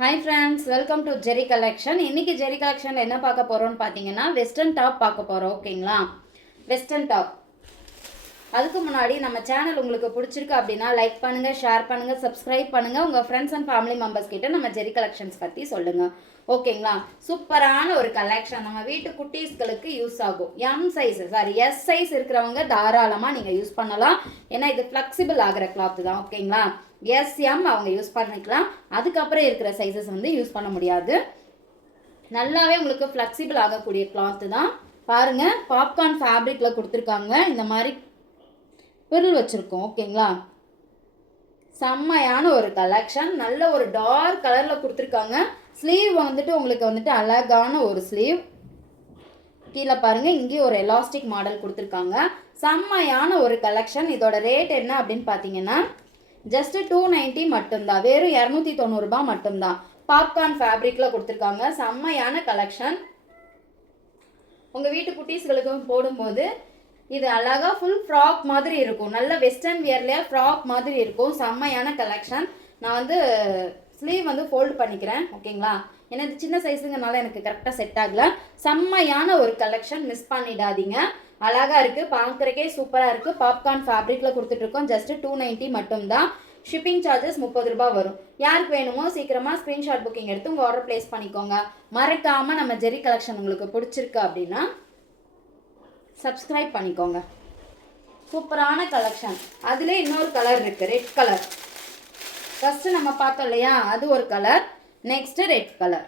Hi friends, welcome to Jerry collection. இன்றைக்கி Jerry கலெக்ஷனில் என்ன பார்க்க போகிறோம்னு பார்த்தீங்கன்னா வெஸ்டர்ன் டாப் பார்க்க போகிறோம். ஓகேங்களா, வெஸ்டர்ன் டாப். அதுக்கு முன்னாடி நம்ம சேனல் உங்களுக்கு பிடிச்சிருக்கு அப்படின்னா லைக் பண்ணுங்கள், ஷேர் பண்ணுங்கள், சப்ஸ்கிரைப் பண்ணுங்கள். உங்கள் ஃப்ரெண்ட்ஸ் அண்ட் ஃபேமிலி மெம்பர்ஸ் கிட்ட நம்ம ஜெரி கலெக்ஷன்ஸ் பற்றி சொல்லுங்கள். ஓகேங்களா, சூப்பரான ஒரு கலெக்ஷன் நம்ம வீட்டு குட்டீஸ்களுக்கு யூஸ் ஆகும். எஸ் சைஸ் இருக்கிறவங்க தாராளமாக நீங்கள் யூஸ் பண்ணலாம். ஏன்னா இது ஃப்ளெக்சிபிள் ஆகிற கிளாத் தான். ஓகேங்களா, எஸ்எம் அவங்க யூஸ் பண்ணிக்கலாம். அதுக்கப்புறம் இருக்கிற சைஸஸ் வந்து யூஸ் பண்ண முடியாது. நல்லாவே உங்களுக்கு ஃப்ளெக்சிபிள் ஆகக்கூடிய கிளாத்து தான். பாருங்கள், பாப்கார்ன் ஃபேப்ரிக்கில் கொடுத்துருக்காங்க. இந்த மாதிரி பிரில் வச்சுருக்கோம். ஓகேங்களா, செம்மையான ஒரு கலெக்ஷன். நல்ல ஒரு டார்க் கலரில் கொடுத்துருக்காங்க. ஸ்லீவ் வந்துட்டு உங்களுக்கு வந்துட்டு அழகான ஒரு ஸ்லீவ். கீழே பாருங்கள், இங்கே ஒரு எலாஸ்டிக் மாடல் கொடுத்துருக்காங்க. செம்மையான ஒரு கலெக்ஷன். இதோட ரேட் என்ன அப்படின்னு பார்த்தீங்கன்னா ஜஸ்ட் 290 மட்டும்தான். வெறும் 290 ரூபாய் மட்டும்தான். பாப்கார்ன் ஃபேப்ரிக்கில் கொடுத்துருக்காங்க. செம்மையான கலெக்ஷன். உங்கள் வீட்டு குட்டீஸ்களுக்கும் போடும்போது இது அழகாக ஃபுல் ஃப்ராக் மாதிரி இருக்கும். நல்ல வெஸ்டர்ன் வியர்லேயே ஃப்ராக் மாதிரி இருக்கும். செம்மையான கலெக்ஷன். நான் வந்து ஸ்லீவ் வந்து ஃபோல்டு பண்ணிக்கிறேன். ஓகேங்களா, ஏன்னா இது சின்ன சைஸுங்கனால எனக்கு கரெக்டாக செட் ஆகலை. செம்மையான ஒரு கலெக்ஷன், மிஸ் பண்ணிடாதீங்க. அழகாக இருக்குது, பார்க்குறக்கே சூப்பராக இருக்குது. பாப்கார்ன் ஃபேப்ரிக்கில் கொடுத்துட்ருக்கோம். ஜஸ்ட் 290 மட்டும்தான். ஷிப்பிங் சார்ஜஸ் 30 ரூபாய் வரும். யாருக்கு வேணுமோ சீக்கிரமாக ஸ்க்ரீன்ஷாட் புக்கிங் எடுத்து உங்கள் ஆர்டர் ப்ளேஸ் பண்ணிக்கோங்க. மறக்காமல் நம்ம ஜெரி கலெக்ஷன் உங்களுக்கு பிடிச்சிருக்கு அப்படின்னா சப்ஸ்கிரைப் பண்ணிக்கோங்க. சூப்பரான கலெக்ஷன். அதிலே இன்னொரு கலர் இருக்குது, ரெட் கலர். ஃபஸ்ட்டு நம்ம பார்த்தோம் இல்லையா, அது ஒரு colour. Next red colour.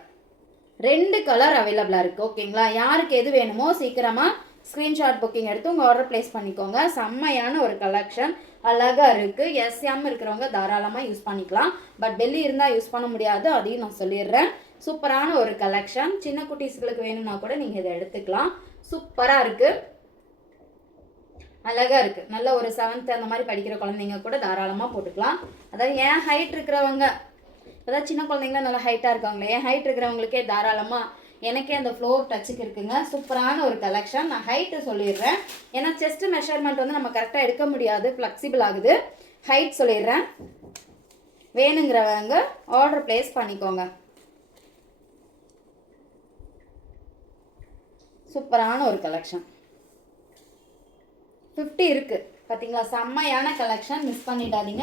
2 colour அவைலபிளாக இருக்குது. ஓகேங்களா, யாருக்கு எது வேணுமோ சீக்கிரமாக ஸ்க்ரீன்ஷாட் புக்கிங் எடுத்து உங்கள் ஆர்டர் ப்ளேஸ் பண்ணிக்கோங்க. செம்மையான ஒரு கலெக்ஷன், அழகாக இருக்குது. எஸ்எம் இருக்கிறவங்க தாராளமாக யூஸ் பண்ணிக்கலாம். பட் பெல்லி இருந்தால் யூஸ் பண்ண முடியாது, அதையும் நான் சொல்லிடுறேன். சூப்பரான ஒரு கலெக்ஷன். சின்ன குட்டீஸ்களுக்கு வேணும்னா கூட நீங்கள் இதை எடுத்துக்கலாம். சூப்பராக இருக்குது, அழகாக இருக்குது. நல்ல ஒரு 7th அந்த மாதிரி படிக்கிற குழந்தைங்க கூட தாராளமாக போட்டுக்கலாம். அதாவது என் ஹைட் இருக்கிறவங்க, அதாவது சின்ன குழந்தைங்கள நல்லா ஹைட்டாக இருக்காங்களே, என் ஹைட் இருக்கிறவங்களுக்கே தாராளமாக, எனக்கே அந்த ஃப்ளோர் டச்சுக்கு இருக்குங்க. சூப்பரான ஒரு கலெக்ஷன். நான் ஹைட்டு சொல்லிடுறேன், ஏன்னா செஸ்ட் மெஷர்மெண்ட் வந்து நம்ம கரெக்டாக எடுக்க முடியாது, ஃப்ளெக்சிபிள் ஆகுது. ஹைட் சொல்லிடுறேன். வேணுங்கிறவங்க ஆர்டர் ப்ளேஸ் பண்ணிக்கோங்க. சூப்பரான ஒரு கலெக்ஷன். 50 இருக்குது பார்த்தீங்களா, செம்மையான கலெக்ஷன். மிஸ் பண்ணிடாதீங்க.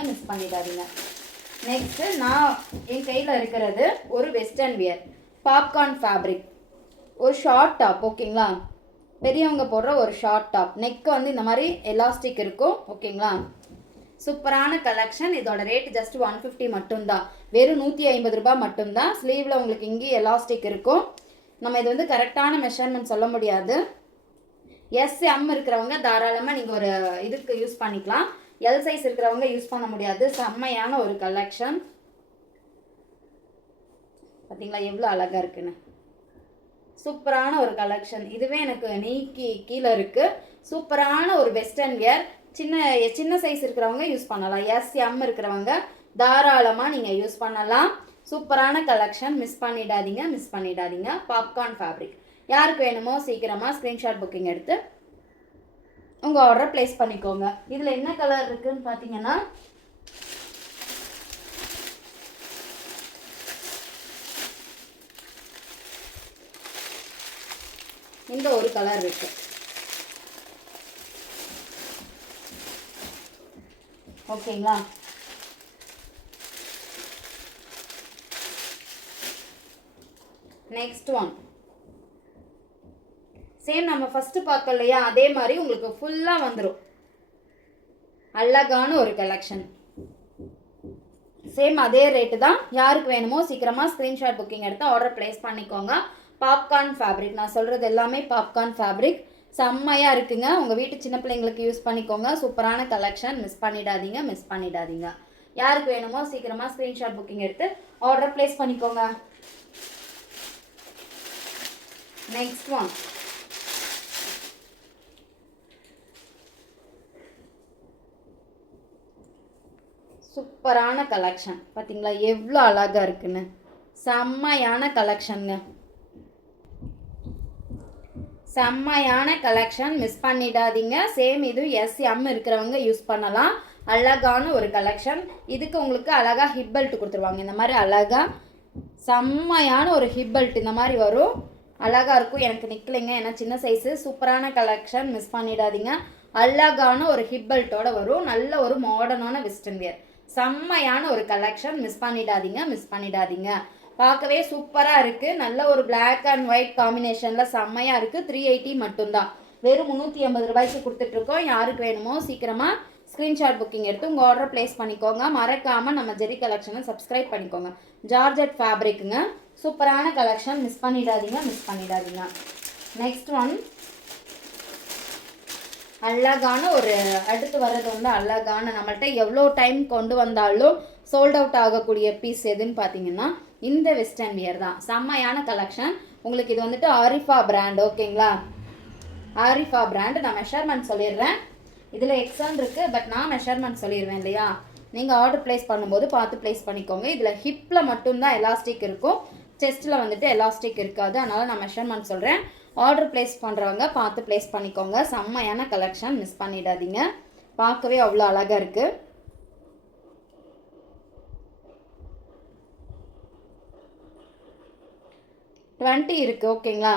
நெக்ஸ்ட்டு நான் என் கையில் இருக்கிறது ஒரு வெஸ்டர்ன் வியர் பாப்கார்ன் ஃபேப்ரிக், ஒரு ஷார்ட் டாப். ஓகேங்களா, பெரியவங்க போடுற ஒரு ஷார்ட் டாப். நெக்கு வந்து இந்த மாதிரி எலாஸ்டிக் இருக்கும். ஓகேங்களா, சூப்பரான கலெக்ஷன். இதோட ரேட் ஜஸ்ட் 150 மட்டும்தான். வெறும் 150 ரூபாய் மட்டும்தான். ஸ்லீவில் உங்களுக்கு இங்கே எலாஸ்டிக் இருக்கும். நம்ம இது வந்து கரெக்டான மெஷர்மெண்ட் சொல்ல முடியாது. எஸ்எம் இருக்கிறவங்க தாராளமாக நீங்கள் ஒரு இதுக்கு யூஸ் பண்ணிக்கலாம். எல் சைஸ் இருக்கிறவங்க யூஸ் பண்ண முடியாது. செம்மையான ஒரு கலெக்ஷன். பார்த்தீங்களா எவ்வளோ அழகாக இருக்குன்னு. சூப்பரான ஒரு கலெக்ஷன். இதுவே எனக்கு நீக்கி கீழே இருக்குது. சூப்பரான ஒரு வெஸ்டர்ன் வியர். சின்ன சைஸ் இருக்கிறவங்க யூஸ் பண்ணலாம். எஸ்எம் இருக்கிறவங்க தாராளமாக நீங்கள் யூஸ் பண்ணலாம். சூப்பரான கலெக்ஷன். மிஸ் பண்ணிடாதீங்க. Popcorn fabric. யாருக்கு வேணுமோ சீக்கிரமாக ஸ்க்ரீன்ஷாட் புக்கிங் எடுத்து உங்கள் ஆர்டரை ப்ளேஸ் பண்ணிக்கோங்க. இதில் என்ன கலர் இருக்குதுன்னு பார்த்தீங்கன்னா இந்த ஒரு கலர் இருக்கு. ஓகேங்களா, நெக்ஸ்ட் ஒன் சேம் நம்ம ஃபஸ்ட்டு பார்த்தோம் இல்லையா, அதே மாதிரி உங்களுக்கு ஃபுல்லாக வந்துடும். அழகான ஒரு கலெக்ஷன். சேம் அதே ரேட்டு தான். யாருக்கு வேணுமோ சீக்கிரமாக ஸ்க்ரீன்ஷாட் புக்கிங் எடுத்து ஆர்டர் ப்ளேஸ் பண்ணிக்கோங்க. Popcorn fabric. நான் சொல்கிறது எல்லாமே பாப்கார்ன் ஃபேப்ரிக். செம்மையாக இருக்குங்க. உங்கள் வீட்டு சின்ன பிள்ளைங்களுக்கு யூஸ் பண்ணிக்கோங்க. சூப்பரான கலெக்ஷன். மிஸ் பண்ணிடாதீங்க. யாருக்கு வேணுமோ சீக்கிரமாக ஸ்க்ரீன்ஷாட் புக்கிங் எடுத்து ஆர்டர் ப்ளேஸ் பண்ணிக்கோங்க. நெக்ஸ்ட் ஒன் சூப்பரான கலெக்ஷன். பார்த்தீங்களா எவ்வளோ அழகாக இருக்குன்னு. செம்மையான கலெக்ஷனுங்க. மிஸ் பண்ணிடாதீங்க. சேம் இது எஸ்எம் இருக்கிறவங்க யூஸ் பண்ணலாம். அழகான ஒரு கலெக்ஷன். இதுக்கு உங்களுக்கு அழகாக ஹிப் பெல்ட் கொடுத்துருவாங்க. இந்த மாதிரி அழகாக செம்மையான ஒரு ஹிப் பெல்ட் இந்த மாதிரி வரும், அழகாக இருக்கும். எனக்கு நிற்கலைங்க ஏன்னா சின்ன சைஸு. சூப்பரான கலெக்ஷன், மிஸ் பண்ணிடாதீங்க. அழகான ஒரு ஹிப் பெல்ட்டோட வரும், நல்ல ஒரு மாடர்னான வெஸ்டர்ன் வியர். செம்மையான ஒரு கலெக்ஷன், மிஸ் பண்ணிடாதீங்க. பார்க்கவே சூப்பராக இருக்குது. நல்ல ஒரு பிளாக் அண்ட் ஒயிட் காம்பினேஷனில் செம்மையாக இருக்குது. 380 மட்டும்தான், வெறும் 380 ரூபாய்க்கு கொடுத்துட்ருக்கோம். யாருக்கு வேணுமோ சீக்கிரமாக ஸ்க்ரீன்ஷாட் புக்கிங் எடுத்து உங்கள் ஆர்டர் ப்ளேஸ் பண்ணிக்கோங்க. மறக்காமல் நம்ம ஜெரி கலெக்ஷனை சப்ஸ்கிரைப் பண்ணிக்கோங்க. ஜார்ஜெட் ஃபேப்ரிக்குங்க, சூப்பரான கலெக்ஷன், மிஸ் பண்ணிடாதீங்க. நெக்ஸ்ட் ஒன் அழகான ஒரு, அடுத்து வர்றது வந்து அழகான, நம்மள்கிட்ட எவ்வளோ டைம் கொண்டு வந்தாலும் சோல்ட் அவுட் ஆகக்கூடிய பீஸ் எதுன்னு பார்த்தீங்கன்னா இந்த வெஸ்டர்ன் வியர் தான். செம்மையான கலெக்ஷன். உங்களுக்கு இது வந்துட்டு ஆரிஃபா பிராண்ட், ஓகேங்களா? ஆரிஃபா பிராண்ட். நான் மெஷர்மெண்ட் சொல்லிடுறேன். இதில் எக்ஸான் இருக்குது, பட் நான் மெஷர்மெண்ட் சொல்லிடுவேன் இல்லையா? நீங்கள் ஆர்டர் ப்ளேஸ் பண்ணும்போது பார்த்து ப்ளேஸ் பண்ணிக்கோங்க. இதில் ஹிப்பில் மட்டும்தான் எலாஸ்டிக் இருக்கும், செஸ்ட்டில் வந்துட்டு எலாஸ்டிக் இருக்காது. அதனால் நான் மெஷர்மெண்ட் சொல்கிறேன். ஆர்டர் ப்ளேஸ் பண்ணுறவங்க பார்த்து ப்ளேஸ் பண்ணிக்கோங்க. செம்மையான கலெக்ஷன், மிஸ் பண்ணிடாதீங்க. பார்க்கவே அவ்வளோ அழகாக இருக்குது. டுவெண்ட்டி இருக்குது, ஓகேங்களா?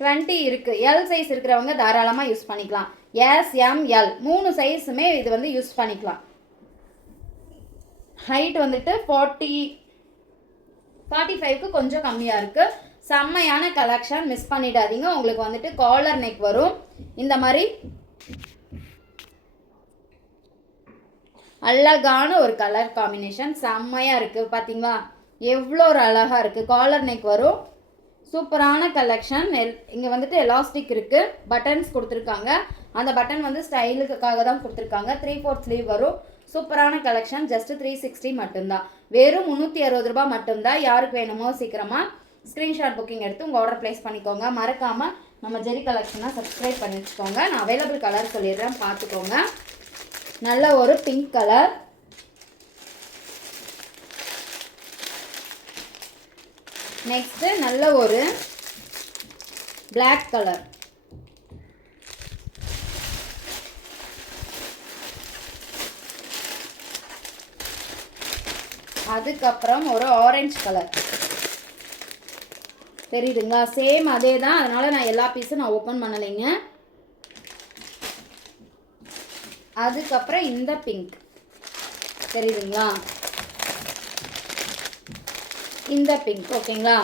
20 இருக்குது. எல் சைஸ் இருக்கிறவங்க தாராளமாக யூஸ் பண்ணிக்கலாம். எஸ், எம், எல் 3 சைஸுமே இது வந்து யூஸ் பண்ணிக்கலாம். ஹைட் வந்துட்டு 45க்கு கொஞ்சம் கம்மியாக இருக்குது. செம்மையான கலெக்ஷன், மிஸ் பண்ணிடாதீங்க. உங்களுக்கு வந்துட்டு காலர் நெக் வரும் இந்த மாதிரி, அழகான ஒரு கலர் காம்பினேஷன், செம்மையாக இருக்குது. பார்த்தீங்களா எவ்வளோ ஒரு அழகாக இருக்குது. காலர் நெக் வரும், சூப்பரான கலெக்ஷன். இங்கே வந்துட்டு எலாஸ்டிக் இருக்குது, பட்டன்ஸ் கொடுத்துருக்காங்க. அந்த பட்டன் வந்து ஸ்டைலுக்காக தான் கொடுத்துருக்காங்க. 3/4 ஸ்லீவ் வரும். சூப்பரான கலெக்ஷன். ஜஸ்ட் 360 மட்டும்தான், வெறும் 360 ரூபாய் மட்டும்தான். யாருக்கு வேணுமோ சீக்கிரமாக ஸ்க்ரீன்ஷாட் புக்கிங் எடுத்து உங்கள் ஆர்டர் ப்ளேஸ் பண்ணிக்கோங்க. மறக்காமல் நம்ம ஜெரி கலெக்ஷனை சப்ஸ்கிரைப் பண்ணி வச்சுக்கோங்க. நான் அவைலபிள் கலர் சொல்லிடுறேன், பார்த்துக்கோங்க. நல்ல ஒரு பிங்க் கலர், நெக்ஸ்ட்டு நல்ல ஒரு பிளாக் கலர், அதுக்கப்புறம் ஒரு ஆரஞ்சு கலர். தெரியுதுங்களா? சேம் அதே தான், அதனால் நான் எல்லா பீஸும் நான் ஓப்பன் பண்ணலைங்க. அதுக்கப்புறம் இந்த பிங்க் தெரியுதுங்களா? இந்த பிங்க், ஓகேங்களா?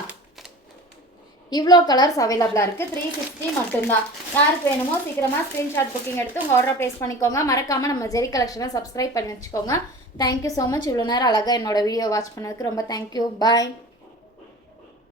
இவ்வளோ கலர்ஸ் அவைலபிளாக இருக்குது. 360 மட்டும்தான். யாருக்கு வேணுமோ சீக்கிரமாக ஸ்க்ரீன்ஷாட் புக்கிங் எடுத்து உங்கள் ஆர்டர் ப்ளேஸ் பண்ணிக்கோங்க. மறக்காமல் நம்ம ஜெரி கலெக்ஷனை சப்ஸ்கிரைப் பண்ணி வச்சுக்கோங்க. Thank you so much. இவ்வளோ நேரம் அழகாக என்னோடய வீடியோ வாட்ச் பண்ணதுக்கு ரொம்ப தேங்க்யூ. பாய்.